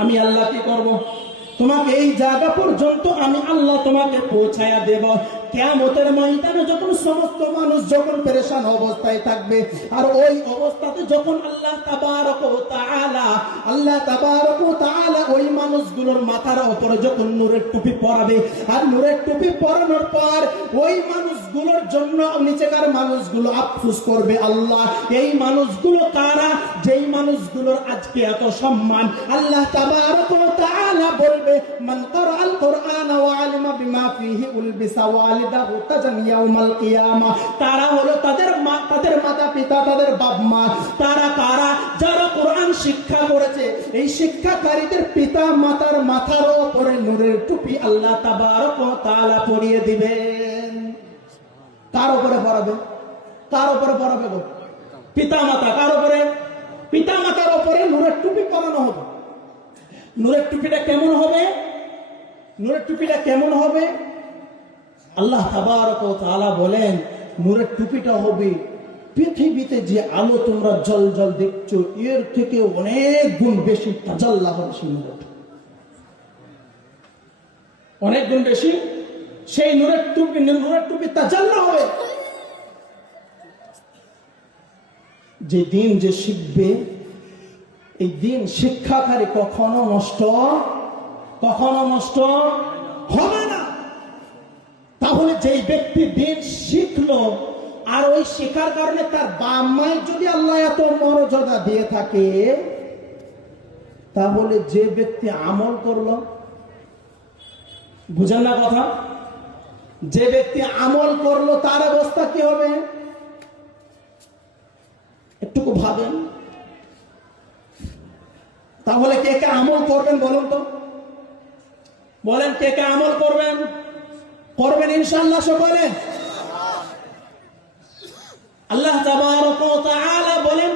আমি আল্লাহ কি করব? তোমাকে এই জায়গা পর্যন্ত আমি আল্লাহ তোমাকে পৌঁছায়া দেব। কিয়ামতের ময়দানে যখন সমস্ত মানুষ যখন পেরেশান অবস্থায় থাকবে, আর ওই অবস্থাতে যখন আল্লাহ তাবারক ওয়া তাআলা ওই মানুষগুলোর মাথার উপরে যখন নূরের টুপি পরাবে, আর নূরের টুপি পরানোর পর ওই মানুষগুলোর জন্য নিচেকার মানুষগুলো আফসোস করবে, আল্লাহ এই মানুষগুলো কারা যেই মানুষগুলোর আজকে এত সম্মান? আল্লাহ তাবারক ওয়া তাআলা বলবে, মান ক্বারাআল কুরআনা ওয়া আলিমা বিমা ফীহি উলবিসা ওয়ালিদাহু তাজান ইয়াউমাল কিয়ামা। তারা হলো তাদের মাতা পিতা, তাদের বাপ মা। তারা কারা? যারা কোরআন শিক্ষা করেছে। এই শিক্ষাকারীদের পিতা মাতার মাথার উপরে নূরের টুপি আল্লাহ তাবারক ওয়া তাআলা পরিয়ে দিবেন। কার উপরে পরাবে? কার উপরে পরাবে গো? পিতা মাতা। কার উপরে? পিতা মাতার উপরে নূরের টুপি পরানো হবে। নূরের টুপিটা কেমন হবে? নূরের টুপিটা কেমন হবে? আল্লাহ তাবারক ওয়া তাআলা বলেন, নূরের টুপিটা হবে পৃথিবীতে যে আলো তোমরা জল জল দেখছো এর থেকে অনেক গুণ বেশি তাজাল্লা হবে সেই নূরের, অনেক গুণ বেশি সেই নূরের টুপি তাজাল্লা হবে। যে দিন যে শিখবে, এই দিন শিক্ষাকারী কখনো নষ্ট হবে না। তাহলে যেই ব্যক্তি দিন শিখলো, আর ওই শেখার কারণে তার বাপ মায়ের যদি আল্লাহ এত মর্যাদা দিয়ে থাকে, তাহলে যে ব্যক্তি আমল করলো, বুঝেন না কথা? যে ব্যক্তি আমল করলো তার অবস্থা কি হবে? একটুকু ভাবেন। তাহলে কে কে আমল করবেন বলুন তো? বলেন কে কে আমল করবেন? করবেন ইনশাআল্লাহ সকলে। আল্লাহ তাবারক ওয়া তাআলা বলেন,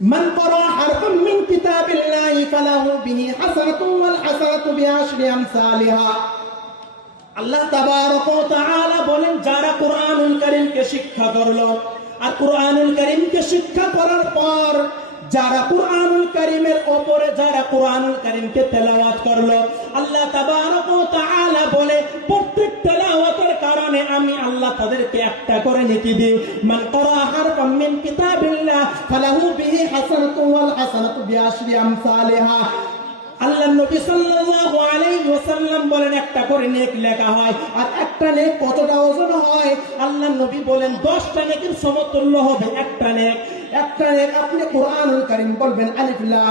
মান ক্বারা হারফান মিন কিতাবিল্লাহি ফালাহু বিহি হাসানাতুন ওয়াল হাসানাতু বিআশরি আমসালিহা। আল্লাহ তাবারক ওয়া তাআলা বলেন, যারা কুরআনুল কারীমকে শিক্ষা করলো, আর কুরআনুল কারীমকে শিক্ষা করার পর যারা কুরআনুল কারীমের উপরে যারা কুরআনুল কারীমকে তেলাওয়াত করলো, আল্লাহ তাবারক ওয়া তাআলা বলে প্রত্যেক তেলাওয়াতের কারণে আমি আল্লাহ তাদেরকে একটা করে নেকি দিই। মান ক্বারা হারফান মিন কিতাবিল্লাহ ফালাহু বিহি হাসানাতুন ওয়াল হাসানাতু বিআশরি আমসালিহা। আল্লাহ নবী সাল্লাল্লাহু আলাইহি ওয়াসাল্লাম বলেন একটা করে নেক লেখা হয়। আর একটা নেক কতটা ওজন হয়? আল্লাহ নবী বলেন 10টা নেকের সমতুল্য হবে একটা নেক। আপনি কুরআনুল কারীম বলবেন আলিফ লাম